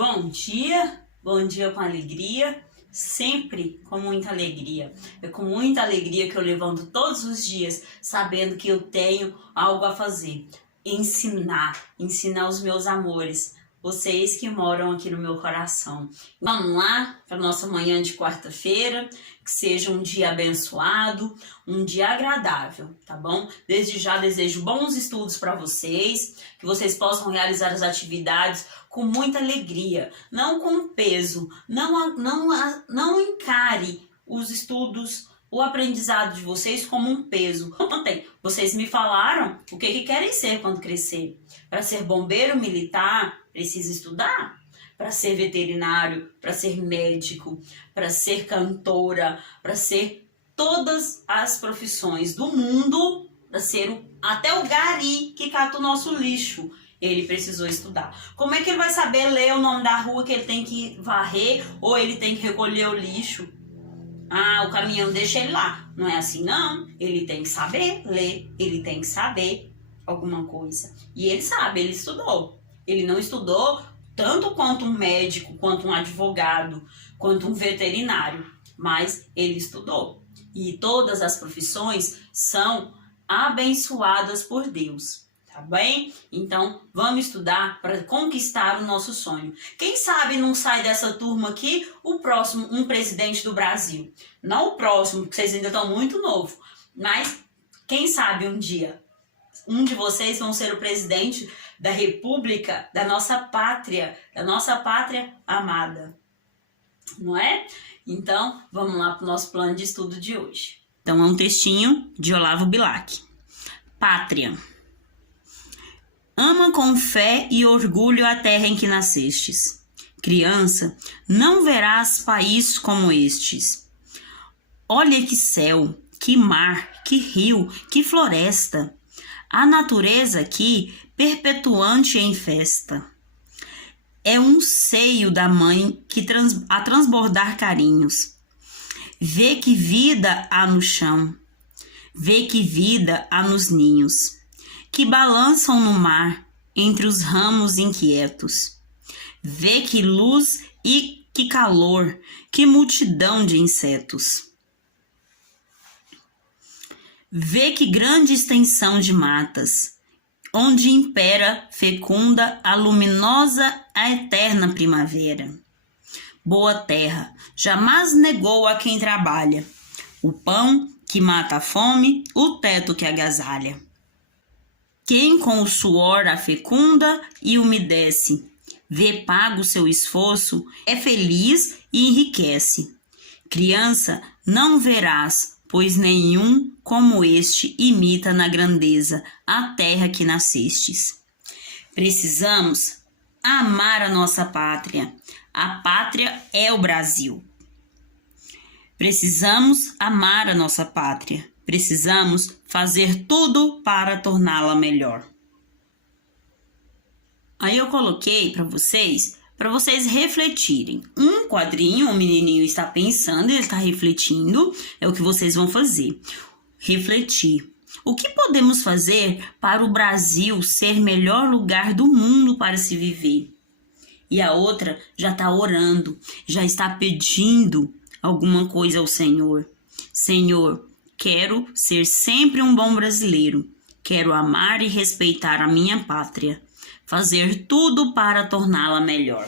Bom dia com alegria, sempre com muita alegria. É com muita alegria que eu levanto todos os dias, sabendo que eu tenho algo a fazer. Ensinar os meus amores, vocês que moram aqui no meu coração. Vamos lá para nossa manhã de quarta-feira, que seja um dia abençoado, um dia agradável, tá bom? Desde já desejo bons estudos para vocês, que vocês possam realizar as atividades com muita alegria, não com peso, não encare os estudos, o aprendizado de vocês como um peso. Ontem, vocês me falaram o que querem ser quando crescer. Para ser bombeiro militar, precisa estudar. Para ser veterinário, para ser médico, para ser cantora, para ser todas as profissões do mundo, para ser até o gari que cata o nosso lixo. Ele precisou estudar. Como é que ele vai saber ler o nome da rua que ele tem que varrer ou ele tem que recolher o lixo? Ah, o caminhão deixa ele lá. Não é assim, não. Ele tem que saber ler, ele tem que saber alguma coisa. E ele sabe, ele estudou. Ele não estudou tanto quanto um médico, quanto um advogado, quanto um veterinário, mas ele estudou. E todas as profissões são abençoadas por Deus. Tá bem? Então, vamos estudar para conquistar o nosso sonho. Quem sabe não sai dessa turma aqui o próximo, um presidente do Brasil. Não o próximo, porque vocês ainda estão muito novos. Mas, quem sabe um dia, um de vocês vão ser o presidente da República, da nossa pátria amada. Não é? Então, vamos lá para o nosso plano de estudo de hoje. Então, é um textinho de Olavo Bilac. Pátria. Ama com fé e orgulho a terra em que nascestes. Criança, não verás país como estes. Olha que céu, que mar, que rio, que floresta. A natureza aqui, perpetuante em festa. É um seio da mãe que a transbordar carinhos. Vê que vida há no chão. Vê que vida há nos ninhos que balançam no mar entre os ramos inquietos. Vê que luz e que calor, que multidão de insetos. Vê que grande extensão de matas, onde impera fecunda a luminosa, a eterna primavera. Boa terra, jamais negou a quem trabalha, o pão que mata a fome, o teto que agasalha. Quem com o suor a fecunda e umedece, vê pago o seu esforço, é feliz e enriquece. Criança, não verás, pois nenhum como este imita na grandeza a terra que nascestes. Precisamos amar a nossa pátria. A pátria é o Brasil. Precisamos amar a nossa pátria. Precisamos fazer tudo para torná-la melhor. Aí eu coloquei para vocês refletirem. Um quadrinho, o menininho está pensando, ele está refletindo, é o que vocês vão fazer. Refletir. O que podemos fazer para o Brasil ser melhor lugar do mundo para se viver? E a outra já está orando, já está pedindo alguma coisa ao Senhor. Senhor, quero ser sempre um bom brasileiro. Quero amar e respeitar a minha pátria. Fazer tudo para torná-la melhor.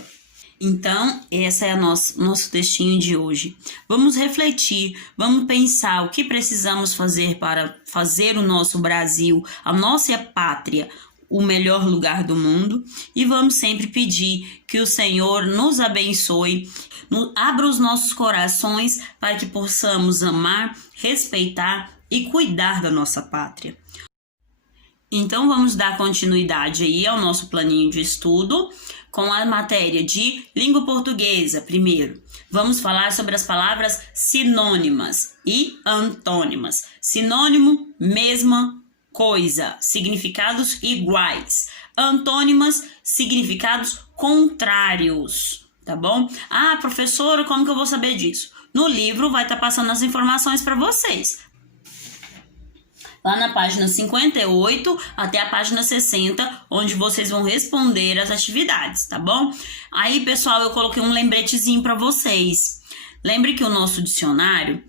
Então, esse é nosso textinho de hoje. Vamos refletir, vamos pensar o que precisamos fazer para fazer o nosso Brasil, a nossa pátria, o melhor lugar do mundo. E vamos sempre pedir que o Senhor nos abençoe, abra os nossos corações para que possamos amar, respeitar e cuidar da nossa pátria. Então, vamos dar continuidade aí ao nosso planinho de estudo com a matéria de língua portuguesa. Primeiro, vamos falar sobre as palavras sinônimas e antônimas. Sinônimo, mesma coisa, significados iguais. Antônimas, significados contrários, tá bom? Ah, professora, como que eu vou saber disso? No livro vai estar passando as informações para vocês. lá na página 58 até a página 60, onde vocês vão responder as atividades, tá bom? Aí, pessoal, eu coloquei um lembretezinho para vocês. Lembre que o nosso dicionário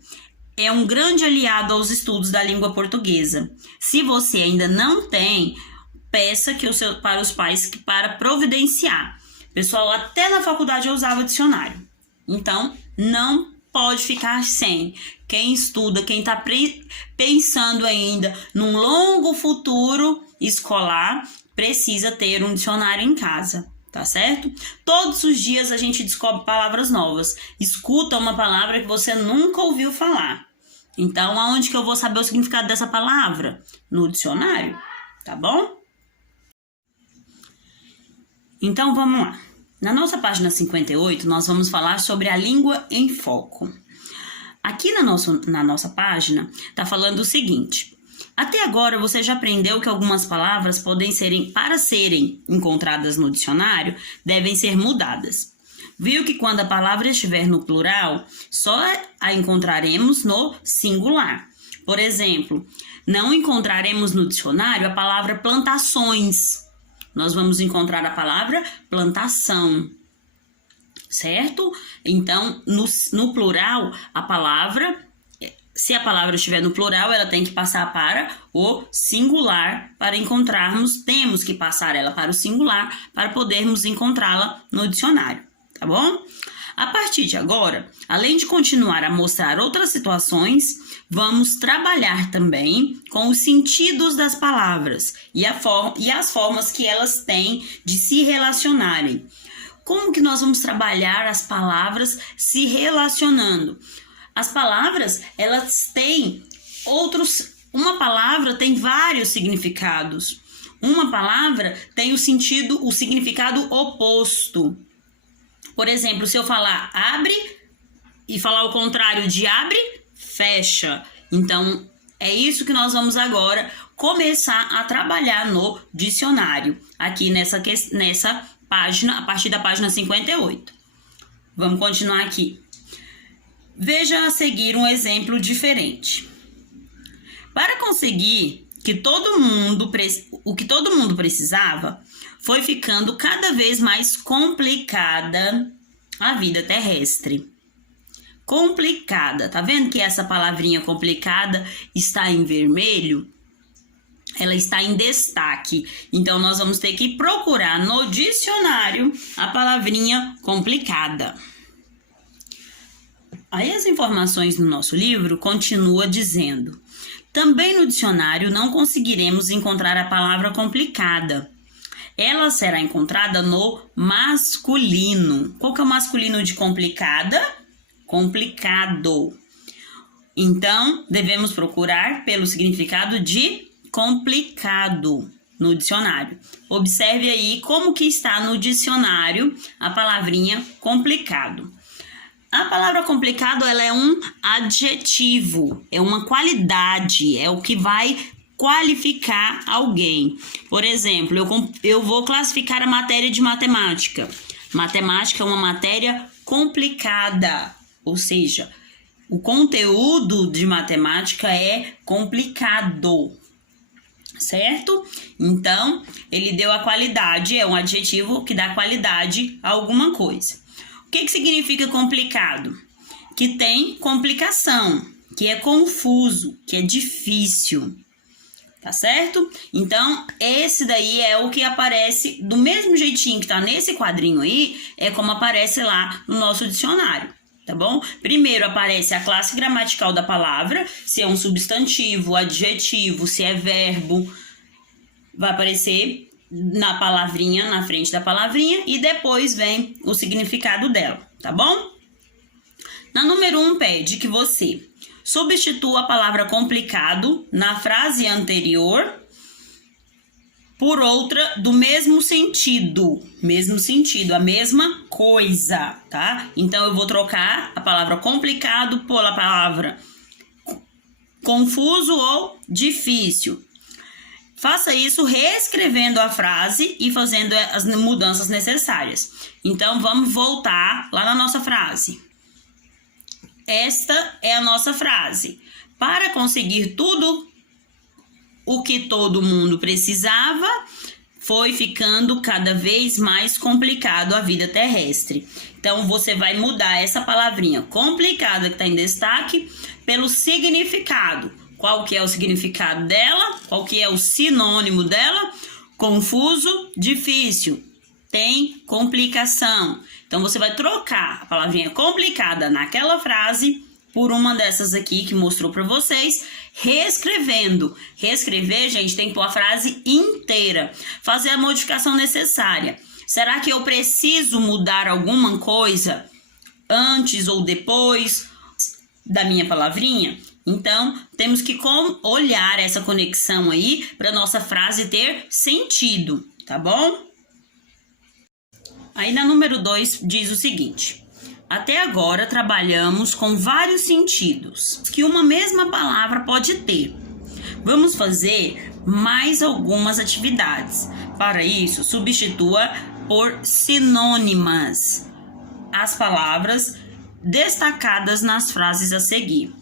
é um grande aliado aos estudos da língua portuguesa. Se você ainda não tem, peça para os pais para providenciar. Pessoal, até na faculdade eu usava dicionário. Então, não pode ficar sem. Quem estuda, quem está pensando ainda num longo futuro escolar, precisa ter um dicionário em casa, tá certo? Todos os dias a gente descobre palavras novas. Escuta uma palavra que você nunca ouviu falar. Então, aonde que eu vou saber o significado dessa palavra? No dicionário, tá bom? Então, vamos lá. Na nossa página 58, nós vamos falar sobre a língua em foco. Aqui na nossa página, está falando o seguinte. Até agora, você já aprendeu que algumas palavras para serem encontradas no dicionário, devem ser mudadas. Viu que quando a palavra estiver no plural, só a encontraremos no singular. Por exemplo, não encontraremos no dicionário a palavra plantações. Nós vamos encontrar a palavra plantação, certo? Então, no plural, se a palavra estiver no plural, ela tem que passar para o singular para encontrarmos, temos que passar ela para o singular para podermos encontrá-la no dicionário, tá bom? A partir de agora, além de continuar a mostrar outras situações, vamos trabalhar também com os sentidos das palavras e as formas que elas têm de se relacionarem. Como que nós vamos trabalhar as palavras se relacionando? As palavras, elas têm uma palavra tem vários significados. Uma palavra tem o significado oposto. Por exemplo, se eu falar abre e falar o contrário de abre, fecha. Então, é isso que nós vamos agora começar a trabalhar no dicionário, aqui nessa página, a partir da página 58. Vamos continuar aqui. Veja a seguir um exemplo diferente. Para conseguir o que todo mundo precisava, foi ficando cada vez mais complicada a vida terrestre. Complicada, tá vendo que essa palavrinha complicada está em vermelho? Ela está em destaque. Então, nós vamos ter que procurar no dicionário a palavrinha complicada. Aí as informações no nosso livro continua dizendo: também no dicionário não conseguiremos encontrar a palavra complicada. Ela será encontrada no masculino. Qual que é o masculino de complicada? Complicado. Então, devemos procurar pelo significado de complicado no dicionário. Observe aí como que está no dicionário a palavrinha complicado. A palavra complicado, ela é um adjetivo, é uma qualidade, é o que vai qualificar alguém. Por exemplo, eu vou classificar a matéria de matemática. Matemática é uma matéria complicada, ou seja, o conteúdo de matemática é complicado, certo? Então, ele deu a qualidade, é um adjetivo que dá qualidade a alguma coisa. O que significa complicado? Que tem complicação, que é confuso, que é difícil. Tá certo? Então, esse daí é o que aparece do mesmo jeitinho que tá nesse quadrinho aí, é como aparece lá no nosso dicionário, tá bom? Primeiro aparece a classe gramatical da palavra, se é um substantivo, adjetivo, se é verbo, vai aparecer na palavrinha, na frente da palavrinha, e depois vem o significado dela, tá bom? Na número 1 pede que você substitua a palavra complicado na frase anterior por outra do mesmo sentido, a mesma coisa, tá? Então, eu vou trocar a palavra complicado pela palavra confuso ou difícil. Faça isso reescrevendo a frase e fazendo as mudanças necessárias. Então, vamos voltar lá na nossa frase. Esta é a nossa frase. Para conseguir tudo o que todo mundo precisava, foi ficando cada vez mais complicado a vida terrestre. Então, você vai mudar essa palavrinha complicada que está em destaque pelo significado. Qual que é o significado dela? Qual que é o sinônimo dela? Confuso, difícil, tem complicação. Então, você vai trocar a palavrinha complicada naquela frase por uma dessas aqui que mostrou para vocês, reescrevendo. Reescrever, gente, tem que pôr a frase inteira, fazer a modificação necessária. Será que eu preciso mudar alguma coisa antes ou depois da minha palavrinha? Então, temos que olhar essa conexão aí para nossa frase ter sentido, tá bom? Aí na número 2 diz o seguinte: até agora trabalhamos com vários sentidos que uma mesma palavra pode ter. Vamos fazer mais algumas atividades. Para isso, substitua por sinônimas as palavras destacadas nas frases a seguir.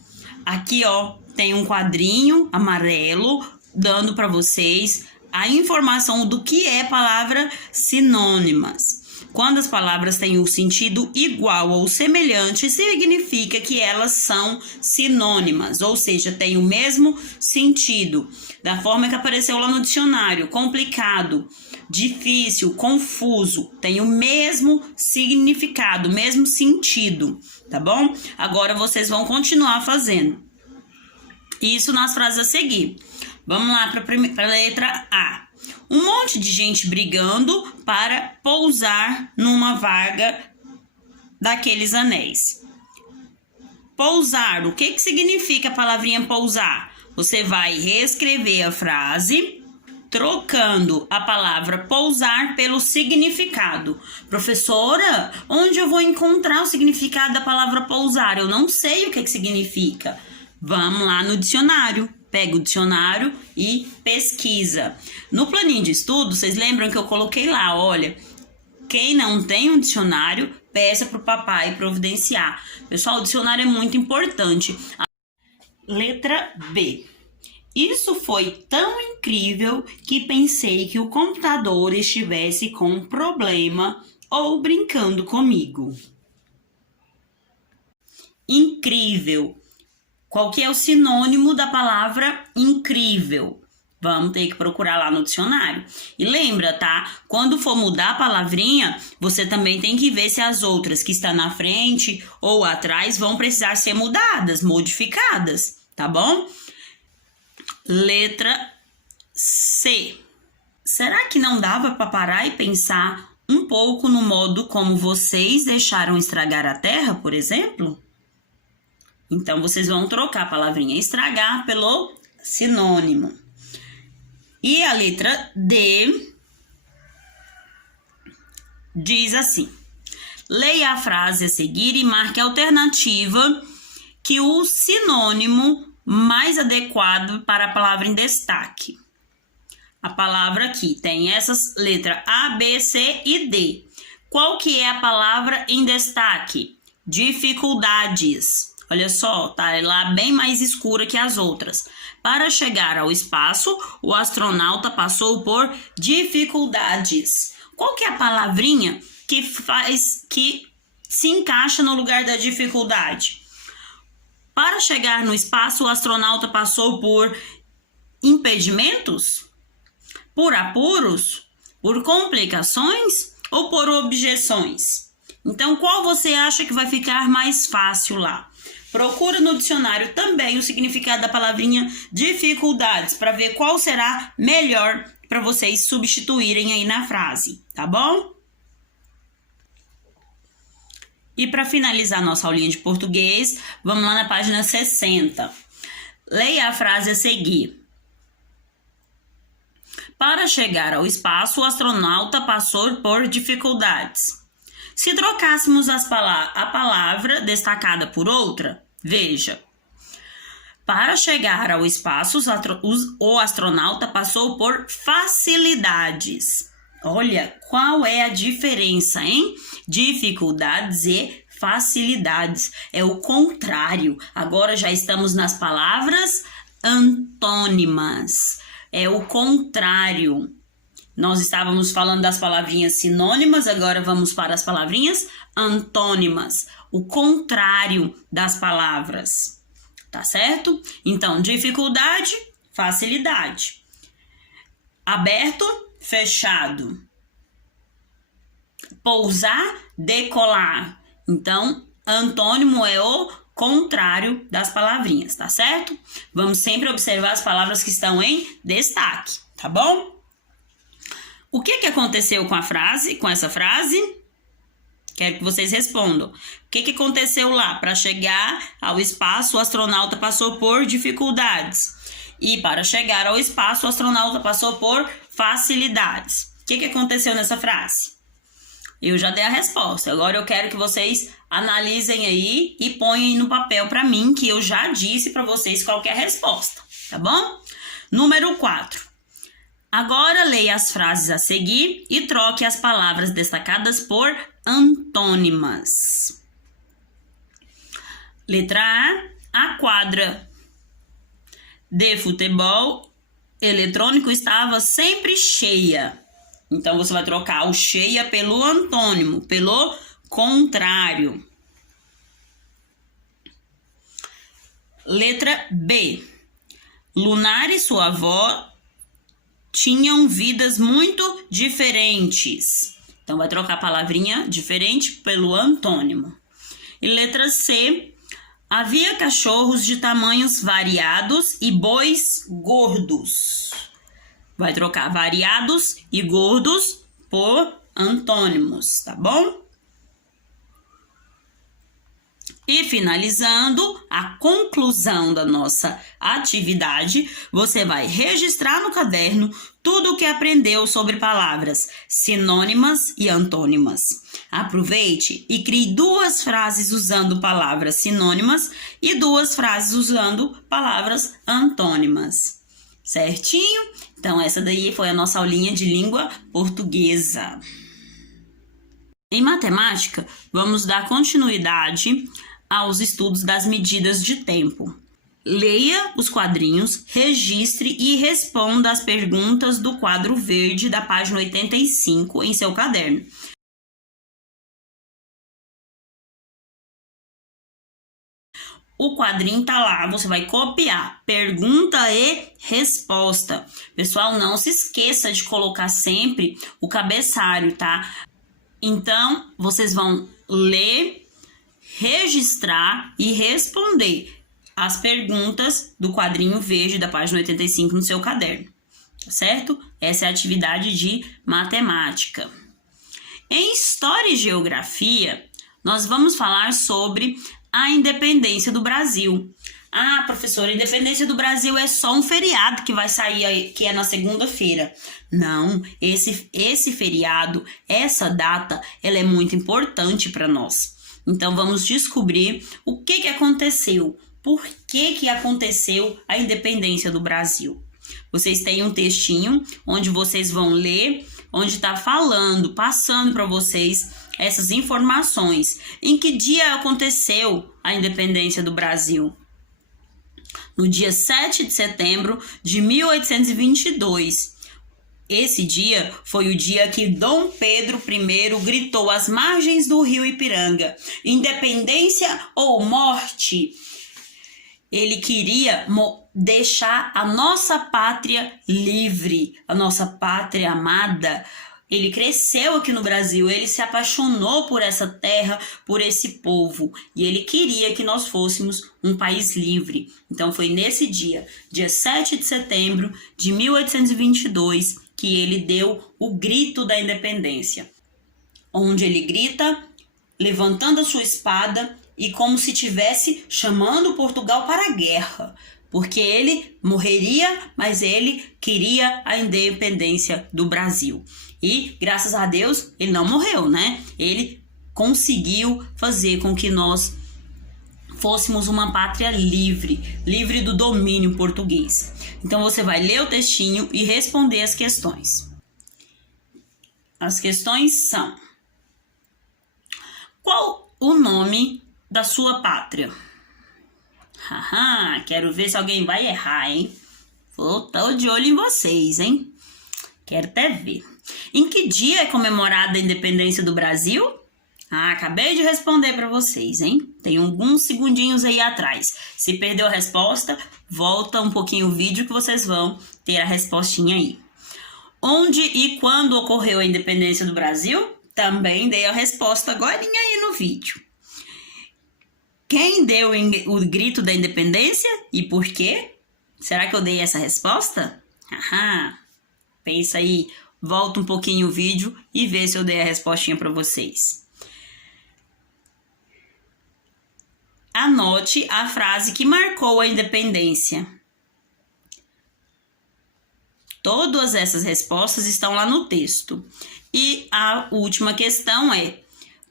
Aqui, ó, tem um quadrinho amarelo dando para vocês a informação do que é palavra sinônimas. Quando as palavras têm um sentido igual ou semelhante, significa que elas são sinônimas, ou seja, têm o mesmo sentido, da forma que apareceu lá no dicionário: complicado, difícil, confuso, tem o mesmo significado, o mesmo sentido, tá bom? Agora vocês vão continuar fazendo isso nas frases a seguir. Vamos lá para a letra A. Um monte de gente brigando para pousar numa vaga daqueles anéis. Pousar, o que significa a palavrinha pousar? Você vai reescrever a frase trocando a palavra pousar pelo significado. Professora, onde eu vou encontrar o significado da palavra pousar? Eu não sei o que significa. Vamos lá no dicionário. Pega o dicionário e pesquisa. No planinho de estudo, vocês lembram que eu coloquei lá, olha, quem não tem um dicionário, peça para o papai providenciar. Pessoal, o dicionário é muito importante. Letra B. Isso foi tão incrível que pensei que o computador estivesse com um problema ou brincando comigo. Incrível. Qual que é o sinônimo da palavra incrível? Vamos ter que procurar lá no dicionário. E lembra, tá? Quando for mudar a palavrinha, você também tem que ver se as outras que estão na frente ou atrás vão precisar ser mudadas, modificadas, tá bom? Letra C. Será que não dava para parar e pensar um pouco no modo como vocês deixaram estragar a terra, por exemplo? Então, vocês vão trocar a palavrinha estragar pelo sinônimo. E a letra D diz assim: leia a frase a seguir e marque a alternativa que o sinônimo mais adequado para a palavra em destaque. A palavra aqui tem essas letras A, B, C e D. Qual que é a palavra em destaque? Dificuldades. Olha só, tá lá bem mais escura que as outras. Para chegar ao espaço, o astronauta passou por dificuldades. Qual que é a palavrinha que se encaixa no lugar da dificuldade? Para chegar no espaço, o astronauta passou por impedimentos? Por apuros? Por complicações? Ou por objeções? Então, qual você acha que vai ficar mais fácil lá? Procura no dicionário também o significado da palavrinha dificuldades para ver qual será melhor para vocês substituírem aí na frase, tá bom? E para finalizar nossa aulinha de português, vamos lá na página 60. Leia a frase a seguir. Para chegar ao espaço, o astronauta passou por dificuldades. Se trocássemos a palavra destacada por outra, veja. Para chegar ao espaço, o astronauta passou por facilidades. Olha, qual é a diferença, hein? Dificuldades e facilidades. É o contrário. Agora já estamos nas palavras antônimas. é o contrário. Nós estávamos falando das palavrinhas sinônimas, agora vamos para as palavrinhas antônimas. O contrário das palavras. Tá certo? Então, dificuldade, facilidade. Aberto, fechado. Pousar, decolar. Então, antônimo é o contrário das palavrinhas, tá certo? Vamos sempre observar as palavras que estão em destaque, tá bom? O que aconteceu com a frase, com essa frase? Quero que vocês respondam. O que aconteceu lá? Para chegar ao espaço, o astronauta passou por dificuldades. E para chegar ao espaço, o astronauta passou por facilidades. O que aconteceu nessa frase? Eu já dei a resposta. Agora eu quero que vocês analisem aí e ponham no papel para mim, que eu já disse para vocês qual que é a resposta, tá bom? Número 4. Agora leia as frases a seguir e troque as palavras destacadas por antônimas. Letra A quadra de futebol eletrônico estava sempre cheia. Então, você vai trocar o cheia pelo antônimo, pelo contrário. Letra B. Lunar e sua avó tinham vidas muito diferentes. Então, vai trocar a palavrinha diferente pelo antônimo. E letra C. Havia cachorros de tamanhos variados e bois gordos. Vai trocar variados e gordos por antônimos, tá bom? E finalizando a conclusão da nossa atividade, você vai registrar no caderno tudo o que aprendeu sobre palavras sinônimas e antônimas. Aproveite e crie 2 frases usando palavras sinônimas e 2 frases usando palavras antônimas. Certinho? Então, essa daí foi a nossa aulinha de língua portuguesa. Em matemática, vamos dar continuidade aos estudos das medidas de tempo. Leia os quadrinhos, registre e responda as perguntas do quadro verde da página 85 em seu caderno. O quadrinho tá lá, você vai copiar pergunta e resposta. Pessoal, não se esqueça de colocar sempre o cabeçalho, tá? Então, vocês vão ler, registrar e responder as perguntas do quadrinho verde da página 85 no seu caderno, tá certo? Essa é a atividade de matemática. Em História e Geografia, nós vamos falar sobre a independência do Brasil. Ah, professora, a independência do Brasil é só um feriado que vai sair aí, que é na segunda-feira. Não, esse feriado, essa data, ela é muito importante para nós. Então, vamos descobrir o que aconteceu, por que aconteceu a independência do Brasil. Vocês têm um textinho onde vocês vão ler, onde está falando, passando para vocês essas informações. Em que dia aconteceu a independência do Brasil? No dia 7 de setembro de 1822. Esse dia foi o dia que Dom Pedro I gritou às margens do rio Ipiranga: independência ou morte? Ele queria deixar a nossa pátria livre, a nossa pátria amada. Ele cresceu aqui no Brasil, ele se apaixonou por essa terra, por esse povo, e ele queria que nós fôssemos um país livre. Então foi nesse dia, dia 7 de setembro de 1822, que ele deu o grito da independência, onde ele grita, levantando a sua espada e como se estivesse chamando Portugal para a guerra, porque ele morreria, mas ele queria a independência do Brasil. E, graças a Deus, ele não morreu, né? Ele conseguiu fazer com que nós fôssemos uma pátria livre, livre do domínio português. Então, você vai ler o textinho e responder as questões. As questões são: qual o nome da sua pátria? Haha, quero ver se alguém vai errar, hein? Tô de olho em vocês, hein? Quero até ver. Em que dia é comemorada a independência do Brasil? Acabei de responder para vocês, hein? Tem alguns segundinhos aí atrás. Se perdeu a resposta, volta um pouquinho o vídeo que vocês vão ter a respostinha aí. Onde e quando ocorreu a independência do Brasil? Também dei a resposta agorinha aí no vídeo. Quem deu o grito da independência e por quê? Será que eu dei essa resposta? Pensa aí, volta um pouquinho o vídeo e vê se eu dei a respostinha para vocês. Anote a frase que marcou a independência. Todas essas respostas estão lá no texto. E a última questão é: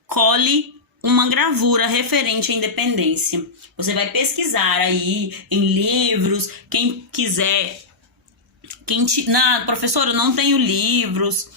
cole uma gravura referente à independência. Você vai pesquisar aí em livros, quem quiser. Professor, eu não tenho livros.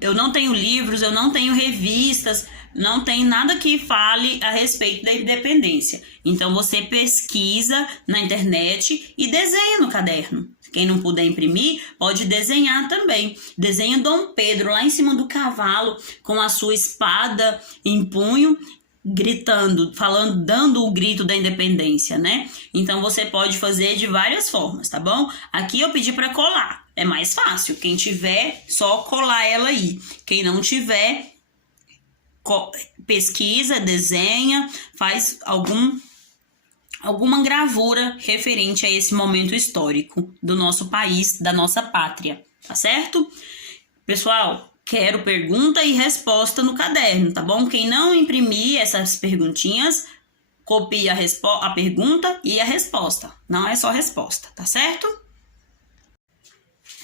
Eu não tenho revistas, não tem nada que fale a respeito da independência. Então, você pesquisa na internet e desenha no caderno. Quem não puder imprimir, pode desenhar também. Desenha Dom Pedro lá em cima do cavalo, com a sua espada em punho, gritando, falando, dando o grito da independência, né? Então, você pode fazer de várias formas, tá bom? Aqui eu pedi para colar. É mais fácil. Quem tiver, só colar ela aí. Quem não tiver, pesquisa, desenha, faz alguma gravura referente a esse momento histórico do nosso país, da nossa pátria, tá certo? Pessoal, quero pergunta e resposta no caderno, tá bom? Quem não imprimir essas perguntinhas, copia a pergunta e a resposta. Não é só resposta, tá certo?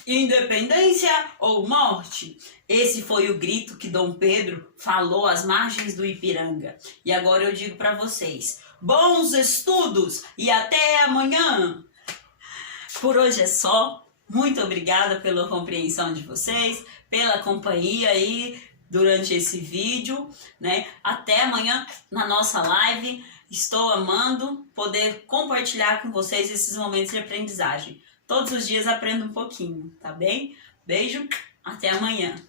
Independência ou morte? Esse foi o grito que Dom Pedro falou às margens do Ipiranga. E agora eu digo para vocês: bons estudos e até amanhã! Por hoje é só. Muito obrigada pela compreensão de vocês, pela companhia aí durante esse vídeo, né? Até amanhã na nossa live. Estou amando poder compartilhar com vocês esses momentos de aprendizagem. Todos os dias aprendo um pouquinho, tá bem? Beijo, até amanhã.